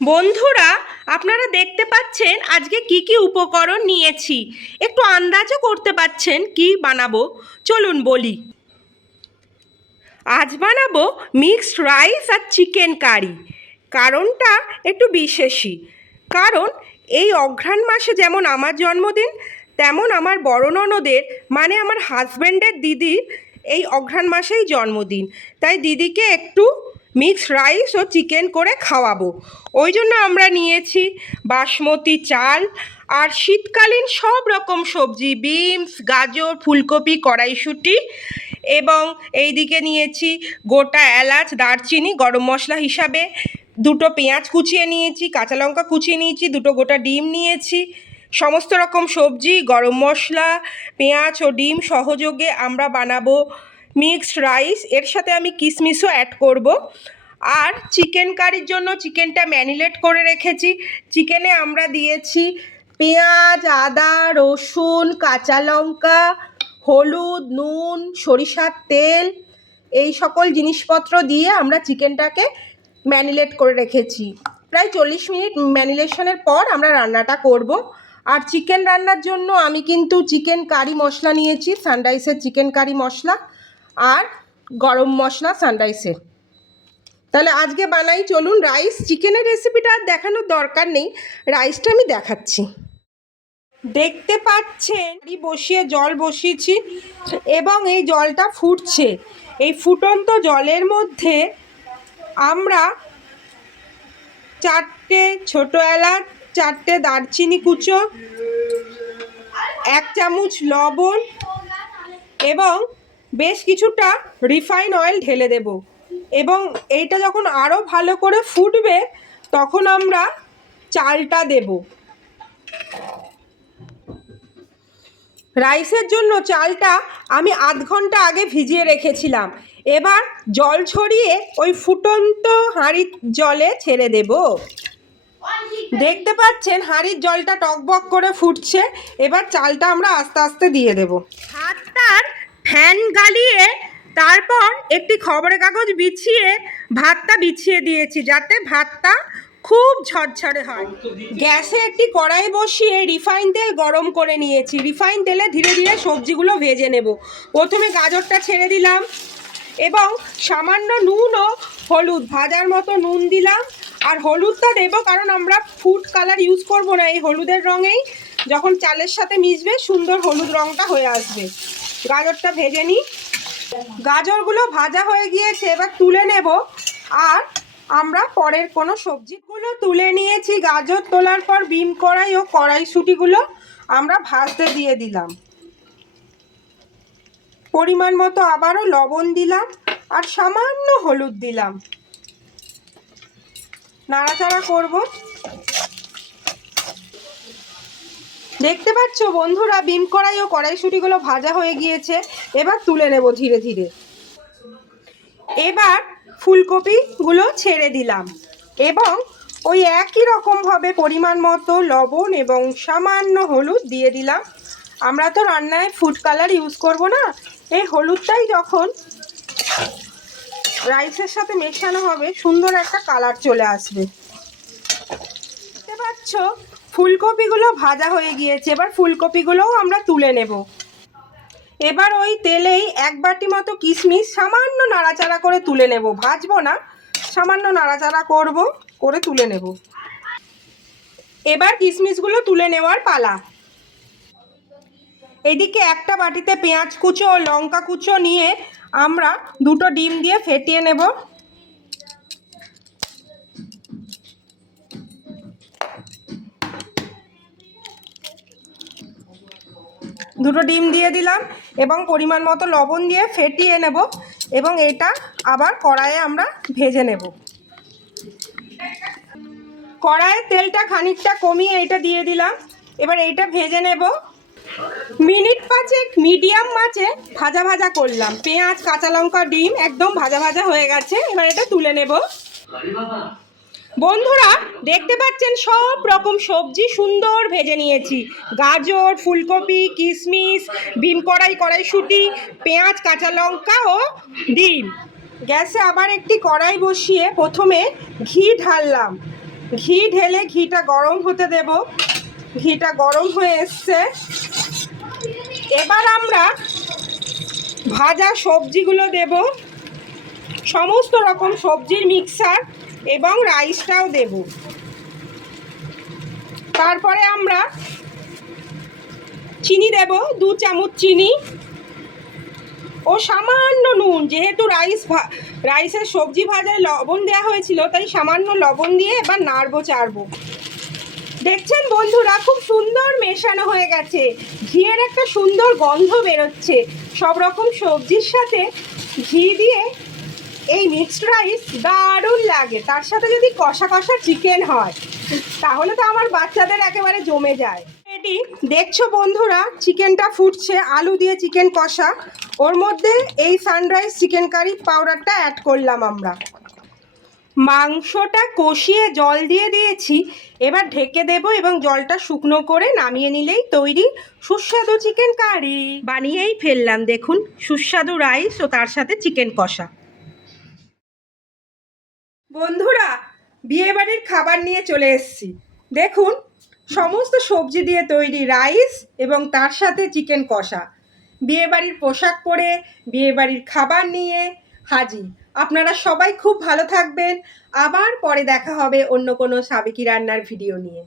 বন্ধুরা, আপনারা দেখতে পাচ্ছেন আজকে কি কি উপকরণ নিয়েছি। একটু আন্দাজও করতে পাচ্ছেন কি বানাবো। চলুন বলি। আজ বানাবো মিক্সড রাইস আর চিকেন কারি। কারণটা একটু বিশেষই। কারণ এই অঘ্রাণ মাসে যেমন আমার জন্মদিন, তেমন আমার বড় ননদের মানে আমার হাজব্যান্ডের দিদির এই অঘ্রাণ মাসেই জন্মদিন। তাই দিদিকে একটু মিক্সড রাইস ও চিকেন করে খাওয়াবো। ওই জন্য আমরা নিয়েছি বাসমতি চাল আর শীতকালীন সব রকম সবজি, বিনস, গাজর, ফুলকপি, কড়াইশুঁটি, এবং এইদিকে নিয়েছি গোটা এলাচ, দারচিনি, গরম মশলা হিসাবে দুটো পেঁয়াজ কুচিয়ে নিয়েছি, কাঁচা লঙ্কা কুচিয়ে নিয়েছি, দুটো গোটা ডিম নিয়েছি। সমস্ত রকম সবজি, গরম মশলা, পেঁয়াজ ও ডিম সহযোগে আমরা বানাবো মিক্সড রাইস। এর সাথে আমি কিশমিশও অ্যাড করব। আর চিকেন কারির জন্য চিকেনটা ম্যারিনেট করে রেখেছি। চিকেনে আমরা দিয়েছি পেঁয়াজ, আদা, রসুন, কাঁচা লঙ্কা, হলুদ, নুন, সরিষার তেল, এই সকল জিনিসপত্র দিয়ে আমরা চিকেনটাকে ম্যারিনেট করে রেখেছি। প্রায় 40 মিনিট ম্যারিনেশনের পর আমরা রান্নাটা করব। আর চিকেন রান্নার জন্য আমি কিন্তু চিকেন কারি মশলা নিয়েছি, সানরাইসের চিকেন কারি মশলা আর গরম মশলা সানরাইসের। তাহলে আজকে বানাই, চলুন। রাইস চিকেনের রেসিপিটা আর দেখানোর দরকার নেই, রাইসটা আমি দেখাচ্ছি। দেখতে পাচ্ছেন বসিয়ে জল বসিয়েছি এবং এই জলটা ফুটছে। এই ফুটন্ত জলের মধ্যে আমরা 4টে ছোটো এলাচ, 4টে দারচিনি কুচো, 1 চামচ লবণ এবং বেশ কিছুটা রিফাইন অয়েল ঢেলে দেব। এবং এইটা যখন আরও ভালো করে ফুটবে তখন আমরা চালটা দেব। রাইসের জন্য চালটা আমি আধ ঘন্টা আগে ভিজিয়ে রেখেছিলাম। এবার জল ছড়িয়ে ওই ফুটন্ত হাঁড়ির জলে ছেড়ে দেব। দেখতে পাচ্ছেন হাঁড়ির জলটা টকবক করে ফুটছে। এবার চালটা আমরা আস্তে আস্তে দিয়ে দেব। ভাতটার ফ্যান গালিয়ে তারপর একটি খবরের কাগজ বিছিয়ে ভাতটা বিছিয়ে দিয়েছি, যাতে ভাতটা খুব ঝরঝরে হয়। গ্যাসে একটি কড়াই বসিয়ে রিফাইন তেল গরম করে নিয়েছি। রিফাইন তেলে ধীরে ধীরে সবজিগুলো ভেজে নেব। প্রথমে গাজরটা ছেড়ে দিলাম এবং সামান্য নুন ও হলুদ, ভাজার মতো নুন দিলাম। আর হলুদটা দেবো কারণ আমরা ফুড কালার ইউজ করব না, এই হলুদের রঙেই যখন চালের সাথে মিশবে সুন্দর হলুদ রঙটা হয়ে আসবে। গাজরটা ভেজে নিই। গাজরগুলো ভাজা হয়ে গিয়েছে, এবার তুলে নেব। আর আমরা পরের কোনো সবজিগুলো তুলে নিয়েছি। গাজর তোলার পর বিন কড়াই ও কড়াইশুঁটিগুলো আমরা ভাজতে দিয়ে দিলাম। পরিমাণ মতো আবারও লবণ দিলাম আর সামান্য হলুদ দিলাম। নাড়াচাড়া করব। দেখতে পাচ্ছ বন্ধুরা, বিন কড়াই ও কড়াইশুঁটিগুলো ভাজা হয়ে গিয়েছে। এবার তুলে নেব ধীরে ধীরে। এবার ফুলকপিগুলো ছেড়ে দিলাম এবং ওই একই রকমভাবে পরিমাণ মতো লবণ এবং সামান্য হলুদ দিয়ে দিলাম। আমরা তো রান্নায় ফুড কালার ইউজ করব না, এই হলুদটাই যখন রাইসের সাথে মেশানো হবে সুন্দর একটা কালার চলে আসবে। দেখতে পাচ্ছ ফুলকপিগুলো ভাজা হয়ে গিয়েছে। এবার ফুলকপিগুলোও আমরা তুলে নেব। এবার ওই তেলেই 1 বাটি মতো কিশমিশ সামান্য নাড়াচাড়া করে তুলে নেব। ভাজবো না, সামান্য নাড়াচাড়া করব, করে তুলে নেব। এবার কিশমিশগুলো তুলে নেওয়ার পালা। এদিকে একটা বাটিতে পেঁয়াজ কুচো ও লঙ্কা কুচো নিয়ে আমরা 2টো ডিম দিয়ে ফেটিয়ে নেব। দুটো ডিম দিয়ে দিলাম এবং পরিমাণ মতো লবণ দিয়ে ফেটিয়ে নেব এবং এটা আবার কড়াইয়ে আমরা ভেজে নেব। কড়াইয়ের তেলটা খানিকটা কমিয়ে এটা দিয়ে দিলাম। এবার এইটা ভেজে নেব। মিনিট 5 মিডিয়াম আঁচে ভাজা ভাজা করলাম। পেঁয়াজ, কাঁচা লঙ্কা, ডিম একদম ভাজা ভাজা হয়ে গেছে। এবার এটা তুলে নেব। বন্ধুরা দেখতে পাচ্ছেন সব রকম সবজি সুন্দর ভেজে নিয়েছি। গাজর, ফুলকপি, কিশমিশ, বিন কড়াই, কড়াইশুঁটি, পেঁয়াজ, কাঁচা লঙ্কা ও ডিম। গ্যাসে আবার একটি কড়াই বসিয়ে প্রথমে ঘি ঢাললাম ঘি ঢেলে ঘিটা গরম হতে দেব। ঘিটা গরম হয়ে এসছে। এবার আমরা ভাজা সবজিগুলো দেব, সমস্ত রকম সবজির মিক্সার, এবং রাইসটাও দেব। তারপরে আমরা চিনি দেব, 2 চামচ চিনি ও সামান্য নুন। যেহেতু রাইসের সবজি ভাজায় লবণ দেওয়া হয়েছিল, তাই সামান্য লবণ দিয়ে এবার নাড়বো চাড়বো। দেখছেন বন্ধুরা, খুব সুন্দর মেশানো হয়ে গেছে। ঘিয়ের একটা সুন্দর গন্ধ বেরোচ্ছে। সব রকম সবজির সাথে ঘি দিয়ে এই মিক্সড রাইস দারুণ লাগে। তার সাথে যদি কষা কষা চিকেন হয়, তাহলে তো আমার বাচ্চাদের একেবারে জমে যায়। রেডি, দেখছো বন্ধুরা, চিকেনটা ফুটছে। আলু দিয়ে চিকেন কষা, ওর মধ্যে এই সানরাইজ চিকেন কারি পাউডারটা অ্যাড করলাম আমরা। মাংসটা কষিয়ে জল দিয়ে দিয়েছি। এবার ঢেকে দেব এবং জলটা শুকনো করে নামিয়ে নিলেই তৈরি সুস্বাদু চিকেন কারি। বানিয়েই ফেললাম, দেখুন, সুস্বাদু রাইস ও তার সাথে চিকেন কষা। বন্ধুরা, বিয়েবাড়ির খাবার নিয়ে চলে এসেছি। দেখুন, সমস্ত সবজি দিয়ে তৈরি রাইস এবং তার সাথে চিকেন কষা। বিয়েবাড়ির পোশাক পরে বিয়েবাড়ির খাবার নিয়ে হাজির। আপনারা সবাই খুব ভালো থাকবেন। আবার পরে দেখা হবে অন্য কোনো সাবেকি রান্নার ভিডিও নিয়ে।